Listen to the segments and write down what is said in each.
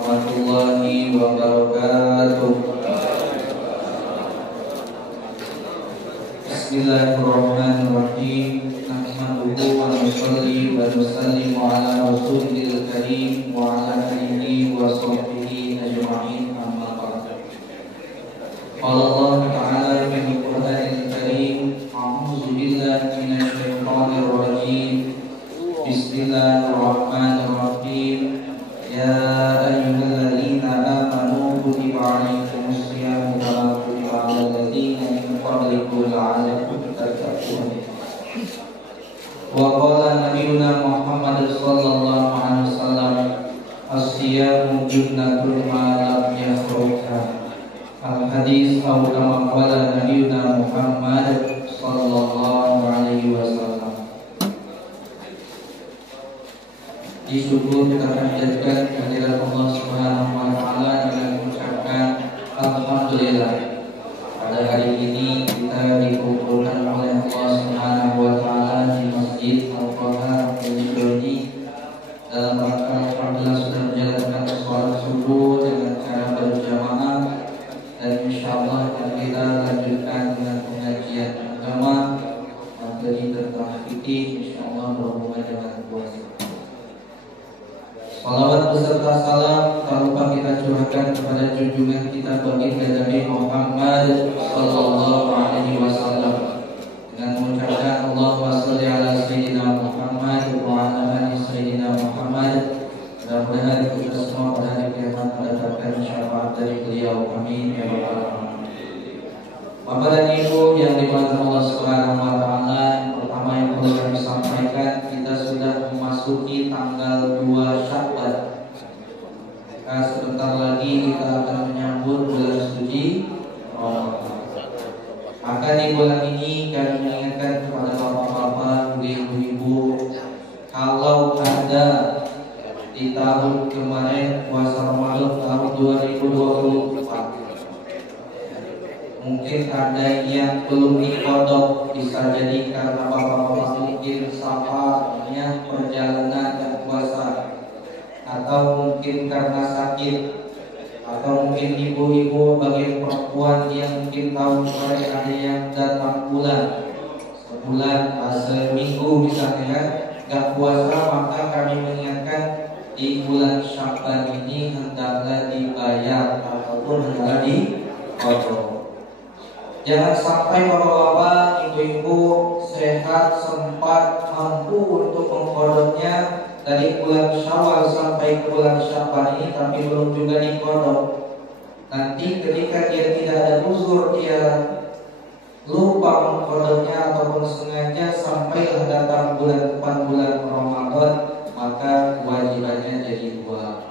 warahmatullahi wabarakatuh. Bismillahirrahmanirrahim. Nahmaduhu wa nusalli wa nusallimu ala rasulil karim wa ala alihi wa sahbihi ajma'in, amma ba'd. Qala Allah ta'ala fil Qur'anil karim, a'udzu billahi minasy syaithanir rajim. Bismillahirrahmanirrahim. Ya ayyuhalladzina amanu kutiba 'alaikumus syiyamu kama kutiba 'alal ladzina min qablikum la'allakum tattaqun. Wa qala nabiyuna Muhammad sallallahu alaihi wasallam, as-siyamu junnatun ma lam yakhruha. Al-hadis atau kama qala nabiyuna Muhammad sallallahu alaihi wasallam. Disyukur kita panjatkan kehadirat Allah Subhanahu wa taala dengan mengucapkan alhamdulillah. Pada hari ini kita dikumpulkan oleh Allah Subhanahu wa taala di Masjid Al-Qahar Al-Joni dalam rangka apabila sudah menjalankan sholat subuh dengan cara berjamaah, dan insyaallah kita lanjutkan dengan pengajian agama materi tentang fikih, insyaallah berhubungan dengan puasa. Salawat beserta salam tak lupa kita curahkan kepada junjungan kita baginda Nabi Muhammad sallallahu alaihi wasallam dengan mengucapkan Allahumma shalli ala sayyidina Muhammad wa ala ali sayyidina Muhammad. Mudah-mudahan kita semua pada hari kiamat mendapatkan syafaat dari beliau, amin ya rabbal alamin. Bapak dan Ibu yang dimuliakan Allah Subhanahu wa taala, yang pertama yang perlu kami sampaikan, kita sudah memasuki tanggal 2 Syawal. Maka sebentar lagi kita akan menyambut bulan suci Ramadan. Maka di bulan ini kami mengingatkan kepada bapak-bapak, ibu-ibu, kalau ada di tahun kemarin puasa Ramadan tahun 2024 mungkin ada yang belum dikodok, bisa jadi karena bapak-bapak mungkin safarnya perjalanan dan puasa, atau mungkin karena sakit, atau mungkin ibu-ibu bagian perempuan yang mungkin tahun kemarin ada yang datang bulan sebulan, seminggu misalnya gak puasa, maka kami mengingatkan di bulan Sya'ban ini hendaklah dibayar ataupun hendaklah dikodok. Jangan sampai bapak-bapak, ibu-ibu sehat, sempat, mampu untuk mengkodoknya dari bulan Syawal sampai ke bulan Sya'ban ini, tapi belum juga dikodok. Nanti ketika dia tidak ada uzur, dia lupa mengkodoknya ataupun sengaja sampailah datang bulan depan bulan Ramadan, maka kewajibannya jadi dua.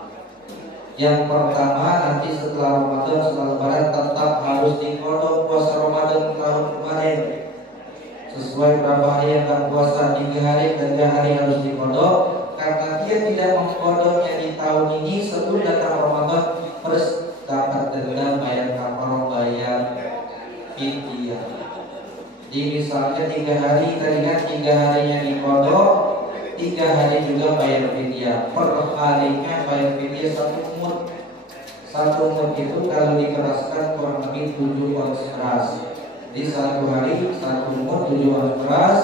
Yang pertama, nanti setelah Ramadan, setelah Lebaran tetap harus dikodok puasa Ramadan tahun kemarin. Sesuai berapa hari yang akan puasa, 3 hari, 3 hari harus dikodok. Karena dia tidak mengkodoknya di tahun ini, sebelum datang Ramadan harus dapat denda, bayar kafarah, bayar fidyah. Jadi misalnya 3 hari, tadi kan 3 harinya dikodok, 3 hari juga bayar fidyah. Per harinya bayar fidyah 1 mud. 1 mud itu kalau dikeraskan kurang lebih 7 ons beras. Jadi 1 hari 1 mud 7 ons beras,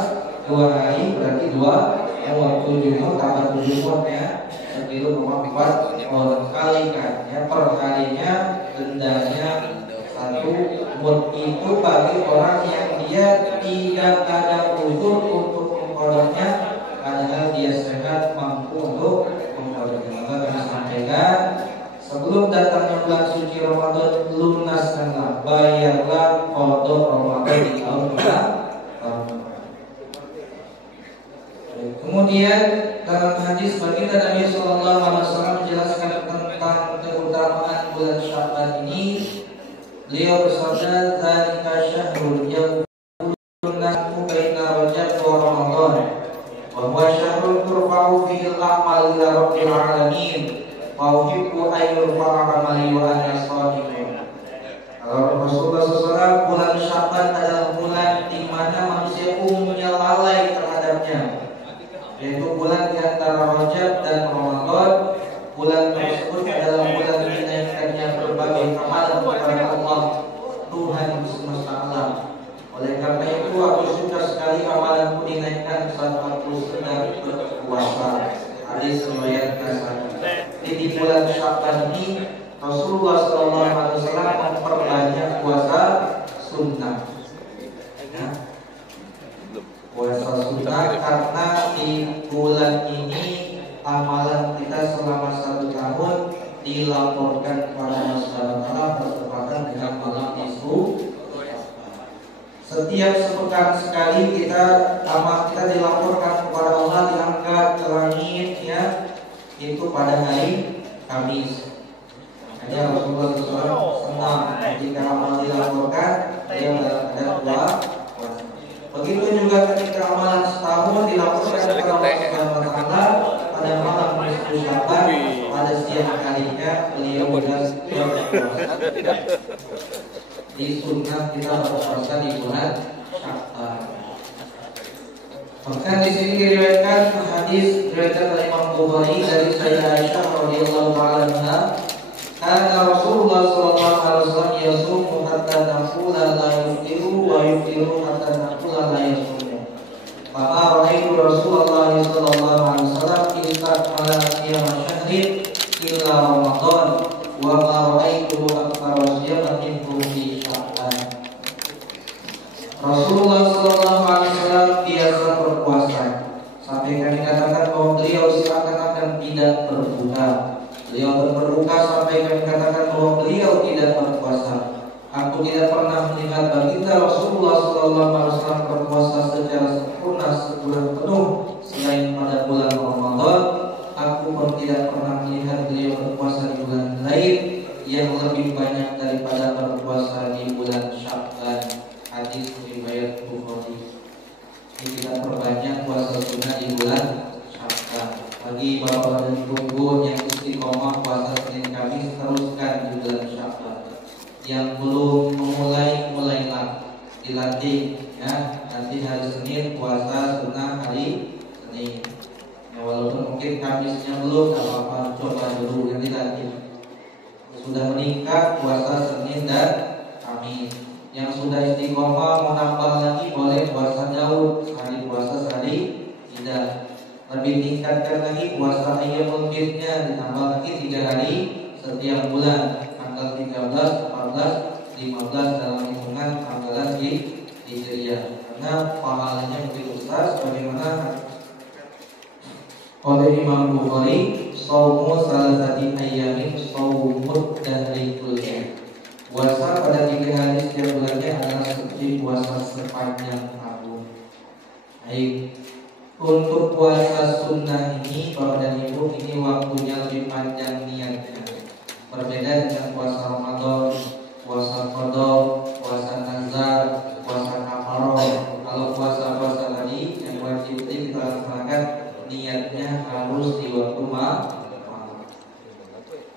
2 hari berarti 2 mud, 7 mud tambah 7 mud ya, 1,4 kilo kalikan ya, per harinya dendanya 1 mud. Itu bagi orang yang dia tidak ada uzur untuk mengkodoknya, padahal dia sehat, mampu untuk mengkodoknya. Maka kami sampaikan, sebelum datangnya bulan suci Ramadan, lunaskanlah, bayarlah kodok Ramadan di tahun kita. Kemudian dalam hadis baginda Nabi Sallallahu Alaihi Wasallam menjelaskan tentang keutamaan bulan Sya'ban ini. Beliau bersabda, "Dzalika syahrul yaqulun nasu baina Rajab wa Ramadan, wa huwa syahrul turfa'u fihi al-a'mal ila rabbil alamin, wa uhibbu an yurfa'a 'amali wa ana sha'imun." Kalau Rasulullah SAW, bulan Sya'ban adalah bulan di mana manusia umumnya lalai terhadapnya, yaitu bulan di antara Rajab dan Ramadan. Bulan tersebut adalah bulan riwayat Nasai. Di bulan Sya'ban ini Rasulullah SAW memperbanyak puasa sunnah. Ya. Puasa sunnah karena di bulan ini amalan kita selama 1 tahun dilaporkan kepada Allah Subhanahu wa taala bertepatan dengan malam nisfu. Setiap sepekan sekali amal kita dilaporkan kepada Allah, diangkat ke langit ya, itu pada hari Kamis. Makanya Rasulullah SAW senang jika amal dilaporkan dia dalam keadaan puasa. Begitu juga ketika amalan setahun dilaporkan kepada Allah Subhanahu wa taala pada malam nisfu Sya'ban, pada siang harinya beliau berpuasa. Di sunnah kita berpuasa di bulan Sya'ban. Bahkan di sini diriwayatkan hadis diriwayatkan oleh Imam Bukhari dari Sayyidah Aisyah radhiyallahu taala anha, kana Rasulullah sallallahu alaihi wasallam yasumu hatta naqula la yuftiru wa yuftiru hatta naqula la yasumu. Maka ra'aitu Rasulullah sallallahu alaihi wasallam istakmala siyama syahrin illa Ramadan wa ma ra'aitu aktsara siyaman minhu fi Sya'ban. Rasulullah sallallahu alaihi wasallam biasa berpuasa sampai kami katakan bahwa beliau seakan-akan tidak berbuka. Beliau berbuka sampai kami katakan bahwa beliau tidak berpuasa. Aku tidak pernah melihat baginda Rasulullah sallallahu alaihi wasallam berpuasa secara sempurna sebulan penuh selain pada bulan Ramadan. Aku pun tidak pernah melihat beliau berpuasa di bulan lain yang lebih banyak daripada berpuasa di bulan Sya'ban. Hadis riwayat Bukhari. Ini kita perbanyak puasa sunnah di bulan Sya'ban. Bagi bapak dan ibu yang istiqomah puasa Senin Kamis, teruskan di bulan Sya'ban. Yang belum mulailah dilatih ya. Nanti hari Senin puasa sunnah hari Senin. Ya, walaupun mungkin Kamisnya belum, tidak apa-apa, coba dulu nanti latih. Sudah meningkat puasa Senin dan Kamis. Yang sudah istiqomah mau nambah lagi boleh puasa Daud, sehari puasa sehari tidak. Lebih tingkatkan lagi puasa Ayyamul Bidnya, ditambah lagi 3 hari setiap bulan, tanggal 13, 14, 15 dalam hitungan tanggalan di Hijriah. Karena pahalanya begitu besar sebagaimana oleh Imam Bukhari, saumu salasati ayyamin saumud dahri kulli. Puasa pada 3 hari setiap bulannya adalah seperti puasa sepanjang tahun. Baik, untuk puasa sunnah ini Bapak dan Ibu, ini waktunya lebih panjang niatnya. Berbeda dengan puasa Ramadan, puasa qadha, puasa nazar, puasa kafaroh. Kalau puasa-puasa tadi yang wajib kita laksanakan niatnya harus di waktu malam.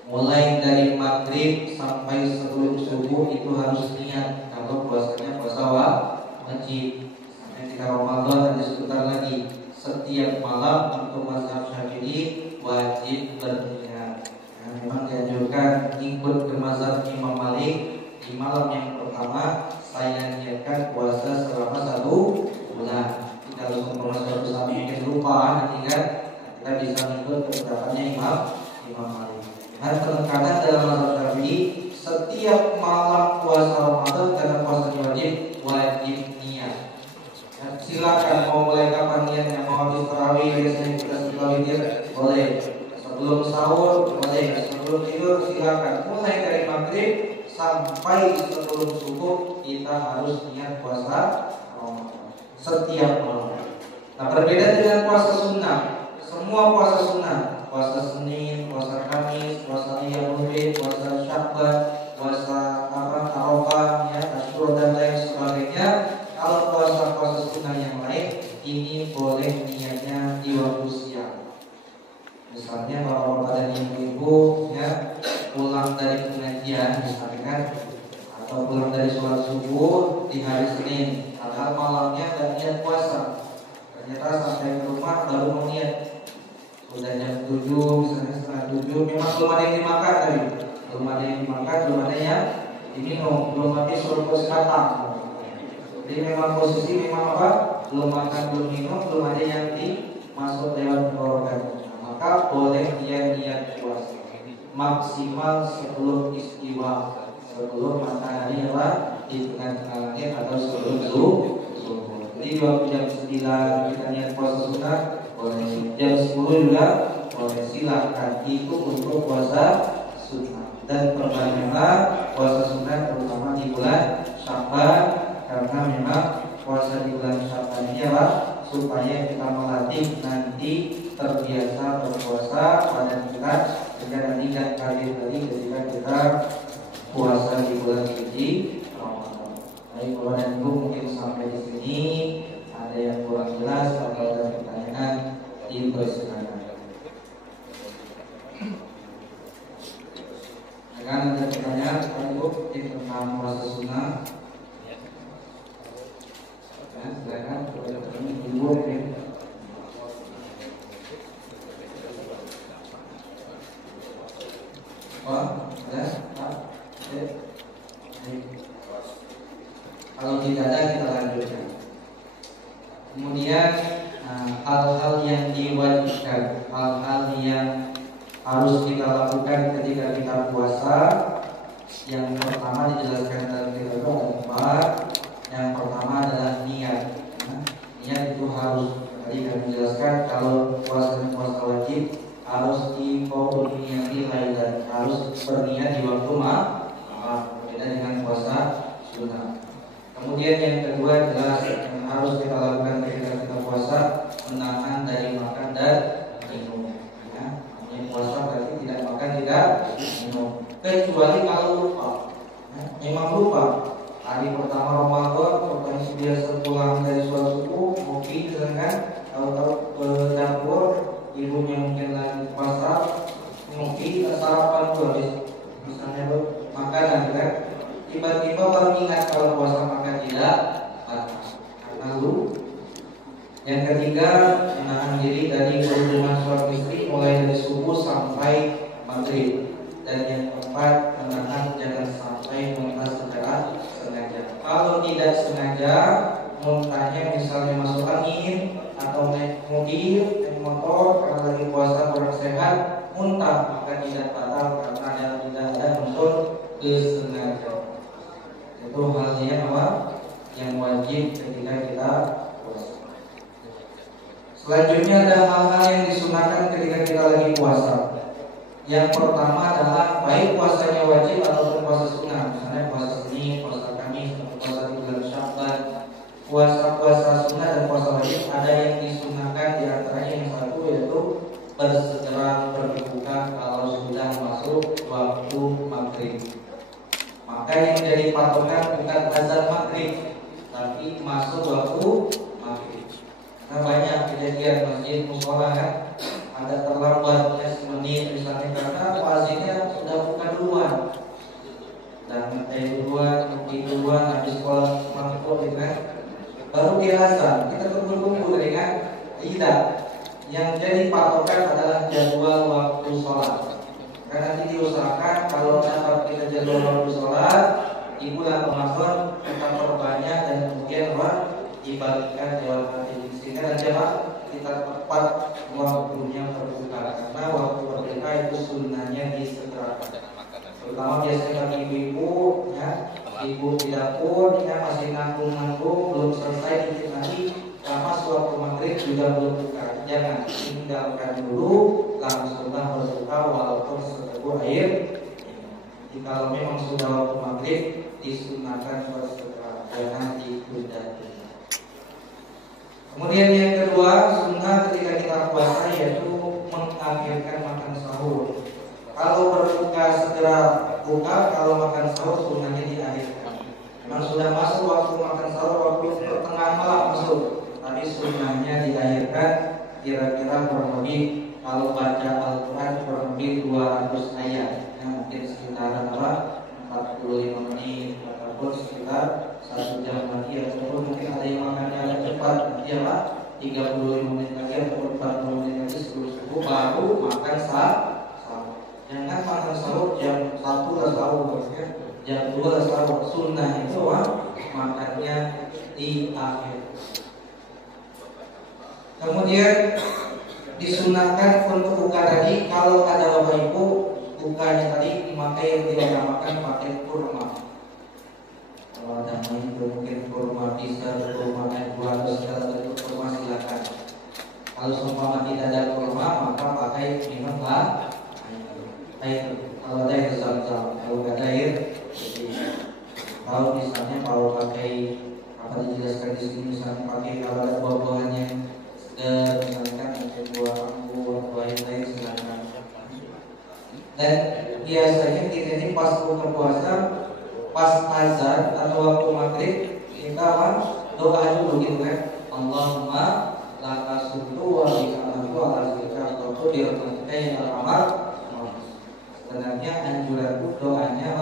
Mulai dari maghrib sampai sebelum subuh itu harus niat. Kalau puasanya puasa wajib. Sampai ketika Ramadan ada sebentar lagi. Setiap malam untuk mazhab Syafi'i wajib berniat. Nah, memang dianjurkan ikut ke mazhab Imam Malik. Di malam yang pertama saya niatkan puasa selama 1 bulan. Kalau untuk mazhab Syafi'i mungkin lupa nanti kan kita bisa ikut ke pendapatnya Imam Malik. Dan penekanan dalam mazhab Syafi'i setiap malam puasa Ramadan karena puasa wajib niat. Ya, silakan mau mulai kapan niatnya, mau habis tarawih biasanya kita setelah witir boleh, sebelum sahur boleh, sebelum tidur silakan. Mulai dari maghrib sampai sebelum subuh kita harus niat puasa Ramadan setiap malam. Nah, berbeda dengan puasa sunnah. Semua puasa sunnah, puasa Senin, puasa Kamis, puasa Ayyamul Bid, puasa Sya'ban, puasa Arafah, ya, Asyura dan lain sebagainya. Kalau puasa-puasa sunnah yang lain, ini boleh niatnya di waktu siang. Misalnya bapak-bapak dan ibu-ibu ya pulang dari pengajian misalkan, atau pulang dari sholat subuh di hari Senin, padahal malamnya dan niat puasa. Ternyata sampai ke rumah baru mau niat. Sudah jam 7, misalnya setengah 7, memang belum ada yang dimakan tadi, belum ada yang dimakan, belum ada yang diminum, belum habis surplus kata. Jadi memang posisi apa? Belum makan, belum minum, belum ada yang dimasuk lewat organ. Nah, maka boleh dia niat puasa maksimal sebelum istiwa, sebelum matahari di tengah-tengah langit atau sebelum subuh. Jadi waktu jam 9 kita niat puasa sunnah boleh, jam 10 juga boleh, silahkan. Itu untuk puasa sunnah. Dan perbanyaklah puasa sunnah terutama di bulan Sya'ban, karena memang puasa di bulan Sya'ban ini adalah supaya kita melatih nanti terbiasa berpuasa pada kita, sehingga nanti kan kadir tadi ketika kita puasa di bulan suci Ramadan. Baik, Bapak dan Ibu, mungkin sampai di sini ada yang kurang jelas atau ada pertanyaan, dipersilakan. Akan ada pertanyaan Bapak Ibu tentang puasa sunnah? Ya, silakan kepada Ibu. Kalau tidak ada kita lanjutkan. Kemudian hal-hal yang diwajibkan, hal-hal yang harus kita lakukan ketika kita puasa. Yang pertama dijelaskan dalam kitab itu ada 4. Yang pertama adalah niat. Niat itu harus, tadi kami jelaskan kalau puasa wajib harus niati lailan, harus berniat di waktu berbeda dengan puasa sunnah. Kemudian yang kedua adalah yang harus kita lakukan ketika kita puasa, menahan dari makan dan minum. Ya, puasa berarti tidak makan, tidak minum, kecuali kalau lupa. Ya, memang lupa. Hari pertama Ramadan, pertama biasa pulang dari sholat subuh, ngopi, sedangkan tahu-tahu ke dapur, ibunya mungkin lagi pasar, ngopi, sarapan tuh habis, misalnya makanan kan. Tiba-tiba baru ingat kalau puasa makan tidak batal karena lu. Yang ketiga, menahan diri dari berhubungan suami istri mulai dari subuh sampai maghrib. Dan yang keempat, menahan jangan sampai muntah secara sengaja. Kalau tidak sengaja, muntahnya misalnya masuk angin atau naik mobil, naik motor karena lagi puasa kurang sehat, muntah, maka tidak batal karena tidak ada unsur kesengajaan. Itu halnya apa? Yang wajib ketika kita puasa. Selanjutnya ada hal-hal yang disunahkan ketika kita lagi puasa. Yang pertama adalah baik puasanya wajib ataupun puasa sunnah. Misalnya puasa Senin, puasa Kamis, puasa di bulan Sya'ban. Puasa sunnah dan puasa wajib ada yang disunahkan, di antaranya yang satu yaitu bersegera berbuka kalau sudah masuk waktu maghrib. Maka yang jadi patokan bukan azan maghrib, tapi masuk waktu maghrib. Karena banyak kejadian masjid musola kan, ada terlambatnya semenit misalnya karena muazzinnya sudah buka duluan, dan duluan habis sekolah mangkuk gitu kan, baru dia azan, kita tunggu tadi kan. Tidak, yang jadi patokan adalah jadwal waktu sholat. Karena nanti diusahakan kalau dapat kita jadwal waktu sholat di bulan Ramadan kita perbanyak dan kemudian dibagikan dalam hati, sehingga nanti kita tepat waktunya berbuka. Karena waktu berbuka itu sunnahnya disegerakan. Terutama biasanya bagi ibu-ibu, ya, ibu di dapur, ya, masih nanggung-nanggung belum selesai dikit lagi, sama waktu maghrib juga belum buka. Jangan, tinggalkan dulu, langsunglah berbuka walaupun seteguk air. Jadi kalau memang sudah waktu maghrib, disunahkan bersegera, jangan ditunda. Kemudian yang kedua, sunnah ketika kita puasa yaitu mengakhirkan makan sahur. Kalau berbuka segera buka, kalau makan sahur sunnahnya diakhirkan. Memang sudah masuk waktu makan sahur, waktu pertengahan malam masuk, tapi sunnahnya diakhirkan kira-kira kurang lebih, kalau baca Al-Quran kurang lebih 200 ayat, ya, mungkin sekitar 45 menit ataupun sekitar 1 jam lagi, ataupun mungkin ada yang makannya agak cepat, nanti 35 menit lagi ataupun 40 menit lagi sebelum subuh baru makan sahur. Jangan makan sahur jam 1 lah sahur, jam 2 lah sahur. Sunnah itu makannya di akhir. Kemudian disunahkan untuk buka tadi kalau ada bapak ibu bukanya tadi memakai yang dinamakan pakai kurma. Kalau ada itu mungkin kurma pisang, kurma buah atau segala bentuk kurma silakan. Kalau seumpama tidak ada kurma maka pakai minumlah air. Kalau ada air zam-zam, kalau tidak ada air, kalau misalnya kalau pakai apa dijelaskan di sini misalnya pakai kalau ada buah-buahannya segar misalkan pakai buah anggur, buah yang lain silakan. Dan biasanya kita ini pas buka puasa, pas azan atau waktu maghrib kita doa dulu gitu kan. Allahumma laka sumtu wa bika amantu wa ala rizqika aqtu bi rahmatika ya arhamar. Sebenarnya anjuran doanya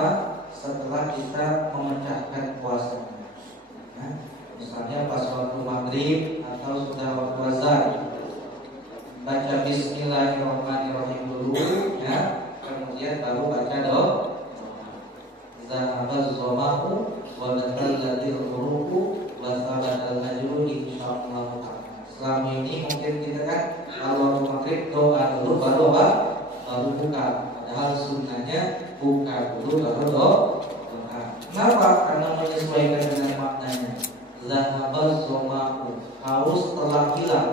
setelah kita memecahkan puasa. Nah, misalnya pas waktu maghrib atau sudah waktu azan, baca Bismillahirrahmanirrahim dulu, ya. Kemudian baru baca doa. Zahabaz zamahu wa batallatil hurufu wa sabatal ajru insyaallah. Selama ini mungkin kita kan kalau waktu maghrib doa dulu baru buka. Padahal sunnahnya buka dulu baru doa. Kenapa? Karena menyesuaikan dengan maknanya. Zahabaz zamahu, haus telah hilang.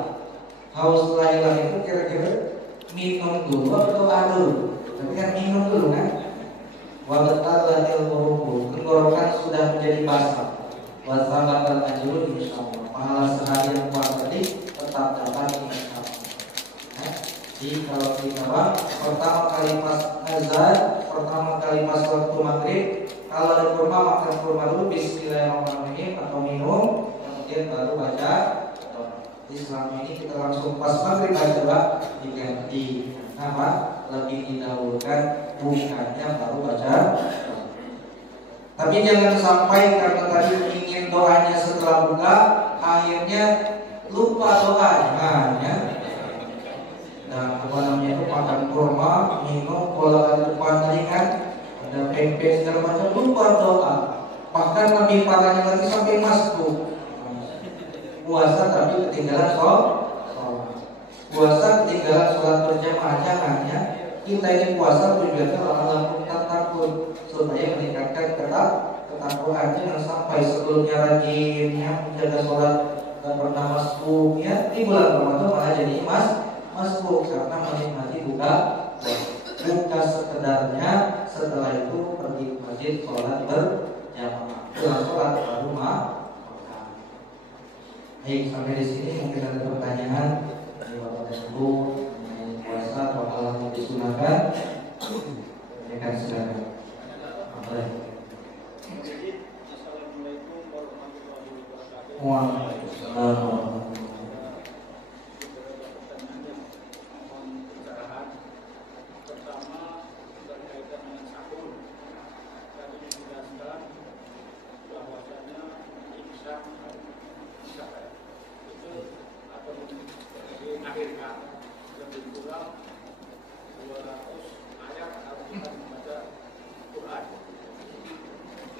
Haus telah hilang itu kira-kira minum dulu atau doa dulu? Tapi kan minum dulu kan. Wabatallatil hurufu, tenggorokan sudah menjadi basah. Wasabatal ajru insyaallah. Pahala seharian puasa tadi tetap dapat insyaallah. Jadi kalau kita pertama kali pas azan, pertama kali pas waktu maghrib, kalau ada kurma makan kurma dulu Bismillahirrahmanirrahim atau minum, kemudian baru baca. Di selama ini kita langsung pas maghrib baca diganti. Nama lebih didahulukan bukanya baru baca. Tapi jangan sampai karena tadi ingin doanya setelah buka, akhirnya lupa doanya. Nah, apa namanya itu makan kurma, minum, bola di depan tadi kan, ada pempek segala macam, lupa doa. Bahkan lebih parahnya lagi sampai masuk puasa tapi ketinggalan sholat. Puasa ketinggalan sholat berjamaah, jangan ya. Kita ini puasa tujuannya adalah takut supaya meningkatkan ketakwaan. Jangan sampai sebelumnya rajin ya menjaga sholat dan pernah masbuk ya di bulan Ramadan malah jadi masbuk karena menikmati buka sekedarnya, setelah itu pergi ke masjid sholat berjamaah. Setelah sholat baru makan. Baik, sampai di sini mungkin ada pertanyaan dari Bapak dan Ibu mengenai puasa atau hal yang disunahkan. Ya kan, silakan. Assalamualaikum warahmatullahi wabarakatuh. Waalaikumsalam. Pertama berkaitan dengan sahur. Tadi dijelaskan bahwasanya imsak itu atau diakhirkan lebih kurang 200 ayat harus kita membaca Quran.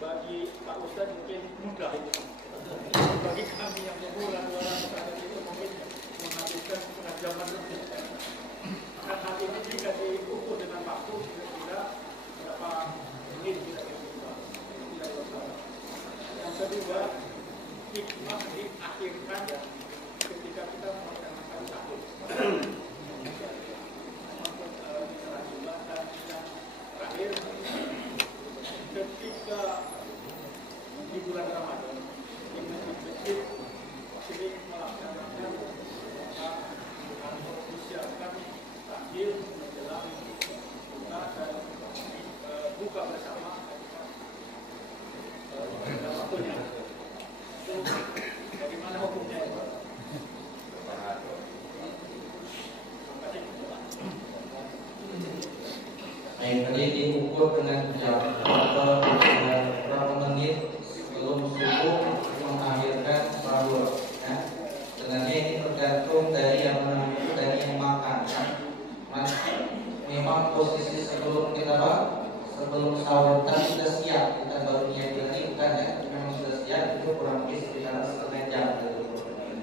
Bagi Pak Ustadz mungkin mudah itu. Bagi kami yang memulai 200 ayat itu mungkin menghabiskan setengah jaman lebih. Kan hal ini jika diukur dengan waktu kira-kira berapa menit kira-kira. Yang kedua, hikmah diakhirkan ya ketika kita melaksanakan sahur. Dan yang terakhir, ketika di bulan Ramadan di masjid sering melaksanakan atau disiapkan takjil menjelang buka dan buka bersama pada waktunya. Itu bagaimana hukumnya itu? Baik, tadi diukur dengan jam atau dengan berapa menit sebelum subuh mengakhirkan sahur. Ya. Sebenarnya ini tergantung dari yang makan. Mas, memang posisi sebelum kita sebelum sahur kan sudah siap, kita baru niat lagi bukan ya? Memang sudah siap itu kurang lebih sekitar setengah jam.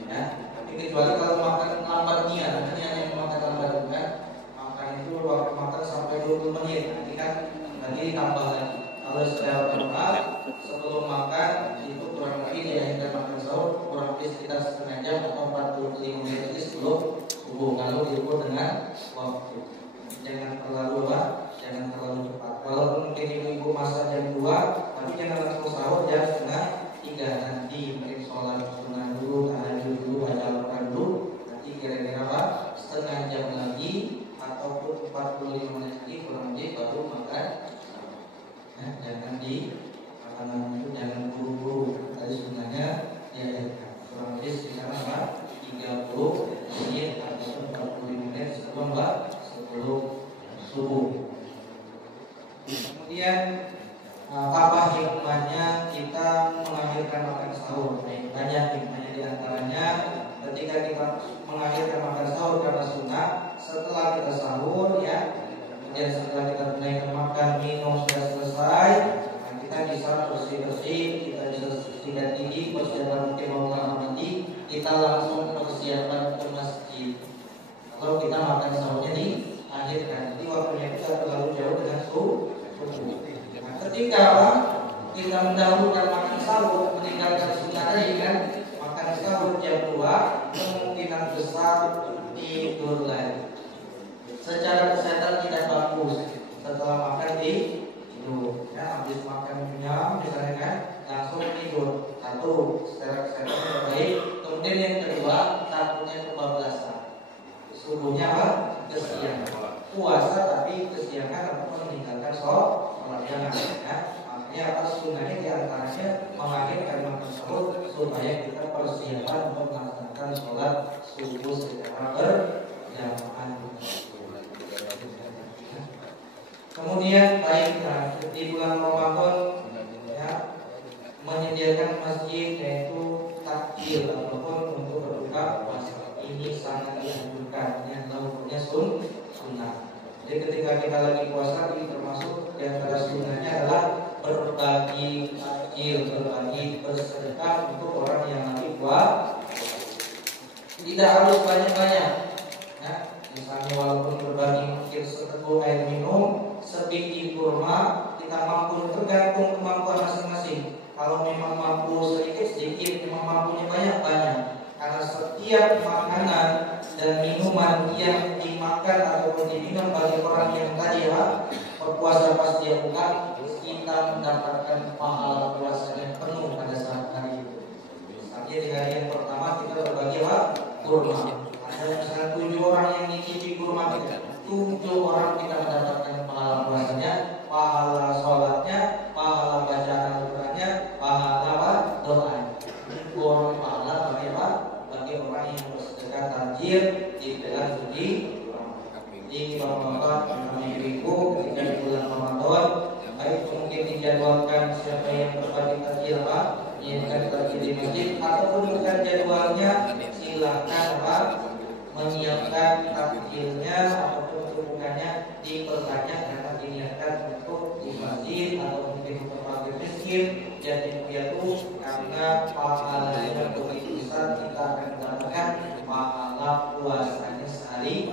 Ya. Tapi kecuali kalau makan lambat niat, yang makan menit. Nanti kan nanti tambah lagi. Kalau secara normal sebelum makan itu kurang lebih diakhirkan makan sahur kurang lebih sekitar setengah jam atau 45 menit sebelum subuh. Kalau diukur dengan waktu, jangan terlalu cepat. Walaupun mungkin ibu-ibu masak jam 2, tapi jangan langsung sahur jam setengah 3. Nanti mungkin sholat sunnah dulu, tahajud dulu, baca Al-Quran dulu. Nanti kira-kira setengah jam lagi ataupun 45 menit lagi kurang lebih baru makan. Jangan di makanan itu jangan buru-buru. Tadi sebenarnya kurang lebih sekitar 30 menit atau 45 menit sebelum subuh. Kemudian apa hikmahnya kita mengakhirkan makan sahur? Banyak hikmahnya, di antaranya ketika kita mengakhirkan makan sahur karena sunnah, setelah kita sahur kemudian setelah kita tunaikan makan minum sudah selesai, kita bisa bersih-bersih, kita bisa sikat gigi, persiapan mungkin mau kamar mandi, kita langsung persiapan ke masjid. Kalau kita makan sahurnya diakhirkan, jadi waktunya kita terlalu jauh dengan subuh. Nah, ketika kita mendahulukan makan sahur, meninggalkan sunnah tadi kan, makan sahur jam 2, kemungkinan besar tidur lagi. Secara kesehatan tidak bagus setelah makan tidur. Habis makan kenyang misalnya kan, langsung tidur. Satu, secara kesehatan tidak baik. Kemudian yang kedua, takutnya kebablasan. Subuhnya kesiangan. Puasa tapi kesiangan ataupun meninggalkan sholat jangan. Makanya sunnahnya diantaranya mengakhirkan makan sahur supaya kita persiapan untuk melaksanakan sholat subuh secara berjamaah. Kemudian baik di bulan Ramadan menyediakan masjid yaitu takjil ataupun untuk berbuka puasa. Ini sangat dianjurkan, yang hukumnya sunnah. Jadi ketika kita lagi puasa, ini termasuk di antara sunnahnya adalah berbagi takjil, berbagi bersedekah untuk orang yang lagi puasa. Tidak harus banyak-banyak. Misalnya walaupun berbagi mungkin seteguk air minum, sebiji kurma, kita mampu, tergantung kemampuan masing-masing. Kalau memang mampu sedikit, memang mampunya banyak. Karena setiap makanan dan minuman yang dimakan ataupun diminum bagi orang yang tadi berpuasa pas dia buka, kita mendapatkan pahala puasa yang penuh pada saat hari itu. Misalnya di hari yang pertama kita berbagi kurma. Ada misalnya 7 orang yang mencicipi kurma kita, 7 orang kita mendapatkan pahala puasanya, pahala sholatnya, pahala bacaan Al-Qurannya, pahala doanya. Orang pahala bagi orang yang bersedekah takjil di bulan suci. Di Bapak-bapak, ibu-ibu ketika di bulan Ramadan, baik mungkin dijadwalkan siapa yang berbagi takjil menyiapkan takjil di masjid, ataupun bukan jadwalnya, silakan menyiapkan takjilnya ataupun bukannya diperbanyak karena diniatkan untuk di masjid atau mungkin untuk fakir miskin, yatim piatu, karena pahalanya begitu besar. Kita akan mendapatkan pahala puasanya sehari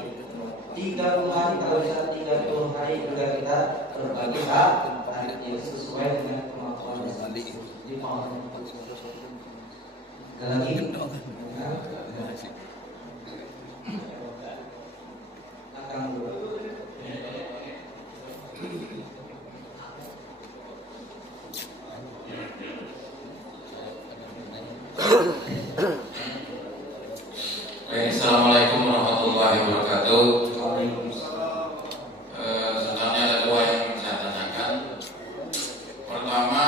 30 hari, kalau bisa 30 hari juga kita berbagi takjil sesuai dengan kemampuan di pahala. Ada lagi? Assalamualaikum warahmatullahi wabarakatuh. Sebenarnya ada 2 yang saya tanyakan. Pertama,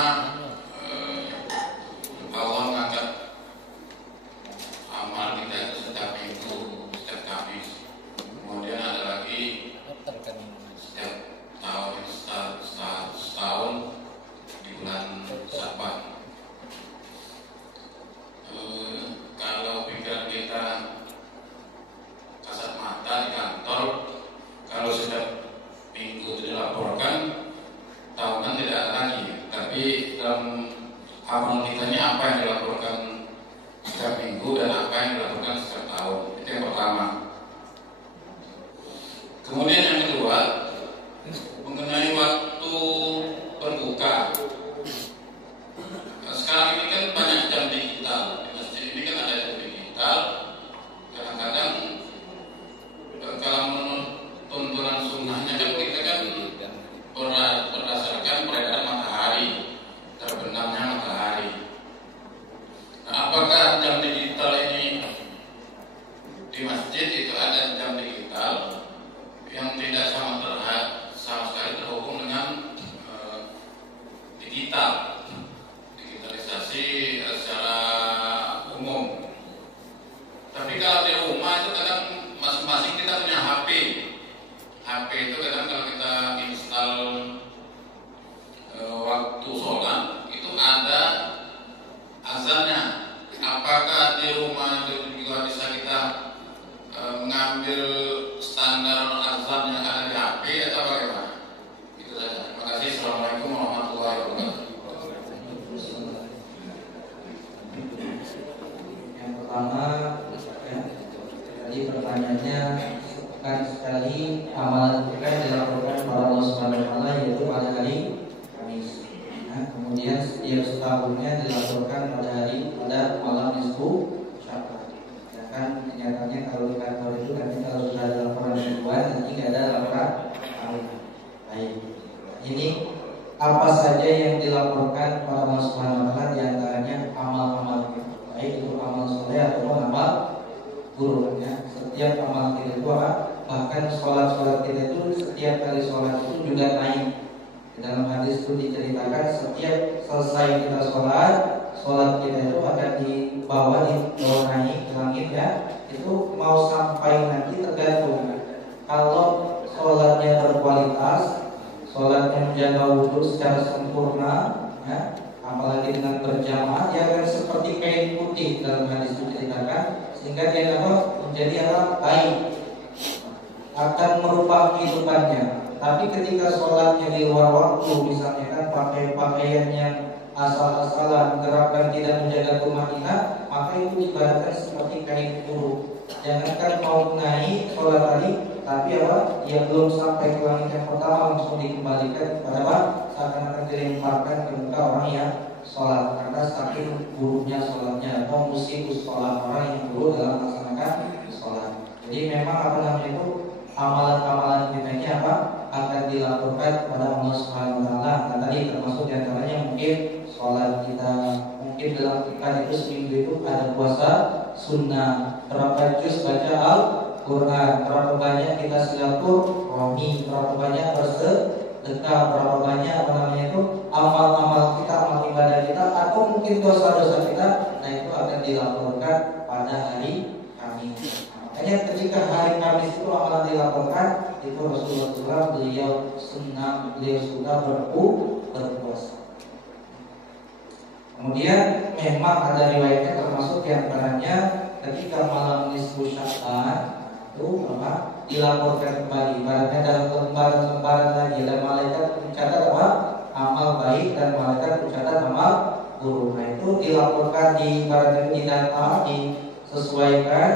Allah mengangkat amal kita itu setiap minggu, setiap Kamis. Kemudian ada lagi SWT, yaitu pada hari Kamis. Nah, kemudian setiap setahunnya dilaporkan pada malam nisfu Sya'ban. Ya kan kenyataannya kalau di kantor itu nanti kalau sudah ada laporan mingguan nanti nggak ada laporan tahunan. Baik, ini apa saja yang dilaporkan kepada Allah Subhanahu wa taala, di antaranya amal-amal kita, baik itu amal soleh ataupun amal buruk ya. Setiap amal kita itu bahkan sholat kita itu setiap kali sholat itu juga naik. Dalam hadis itu diceritakan setiap selesai kita sholat kita itu akan dibawa naik ke langit ya. Itu mau sampai nanti tergantung. Kalau sholatnya berkualitas, sholatnya menjaga wudhu secara sempurna ya, apalagi dengan berjamaah, dia akan seperti kain putih dalam hadis itu diceritakan, sehingga dia menjadi baik, akan merubah kehidupannya. Tapi ketika sholatnya di luar waktu, misalnya kan pakai pakaian yang asal-asalan, gerakan tidak menjaga tumanina, maka itu ibaratkan seperti kain buruk. Jangankan mau naik sholat tadi, tapi dia belum sampai ke langit yang pertama langsung dikembalikan kepada seakan-akan dilemparkan ke muka orang yang sholat, karena saking buruknya sholatnya atau musikus sholat orang yang buruk dalam melaksanakan sholat. Jadi memang itu amalan-amalan kita ini akan dilakukan kepada Allah Subhanahu wa taala. Dan tadi termasuk diantaranya mungkin sholat kita, mungkin dalam pekan itu seminggu itu ada puasa sunnah, berapa juz baca Al-Quran, berapa banyak kita silaturahmi, berapa banyak bersedekah, berapa banyak amal-amal kita, amal ibadah kita, atau mungkin dosa-dosa kita. Nah itu akan dilaporkan pada hari Kamis. Makanya ketika hari Kamis itu amalan dilaporkan, itu Rasulullah beliau sudah berpuasa. Kemudian memang ada riwayatnya, termasuk diantaranya ketika malam nisfu Sya'ban itu dilaporkan kembali, ibaratnya dalam lembaran-lembaran lagi, dan malaikat mencatat amal baik dan malaikat mencatat amal buruk. Nah itu dilaporkan, ibaratnya didata, disesuaikan,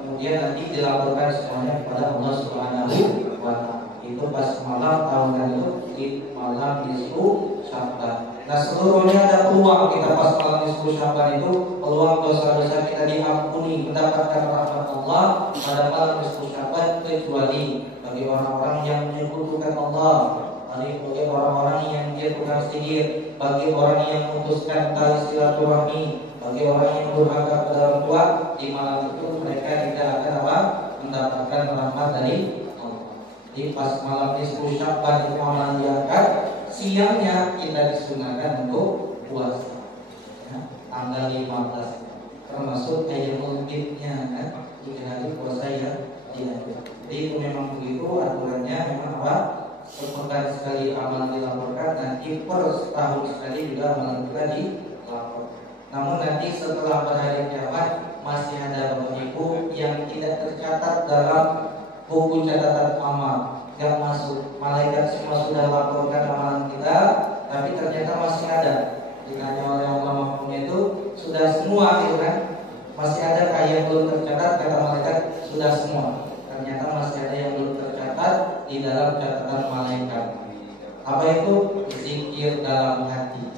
kemudian nanti dilaporkan semuanya kepada Allah Subhanahu wa taala. Itu pas malam tahunan itu di malam nisfu Sya'ban. Nah seluruhnya ada peluang kita pas malam nisfu Sya'ban itu, peluang dosa-dosa kita diampuni, mendapatkan rahmat Allah pada malam nisfu Sya'ban, kecuali bagi orang-orang yang menyekutukan Allah, bagi orang-orang yang dia tukang sihir, bagi orang yang memutuskan tali silaturahmi, bagi orang yang durhaka pada orang tua. Di malam itu mereka tidak akan mendapatkan rahmat dari Allah. Di pas malam nisfu Sya'ban itu amalan diangkat, siangnya kita disunahkan untuk puasa ya, tanggal 15 termasuk ayyamul bidnya kan, 3 hari puasa ya dianjurkan. Jadi itu memang begitu aturannya, memang sepekan sekali amalan dilaporkan, nanti per setahun sekali juga amalan kita dilaporkan. Namun nanti setelah berhari kiamat masih ada Bapak Ibu yang tidak tercatat dalam buku catatan amal, yang masuk. Malaikat semua sudah laporkan amalan kita, tapi ternyata masih ada. Ditanya oleh ulama hukum itu sudah semua gitu kan, masih ada yang belum tercatat, kata malaikat sudah semua. Ternyata masih ada yang belum tercatat di dalam catatan malaikat. Apa itu? Zikir dalam hati.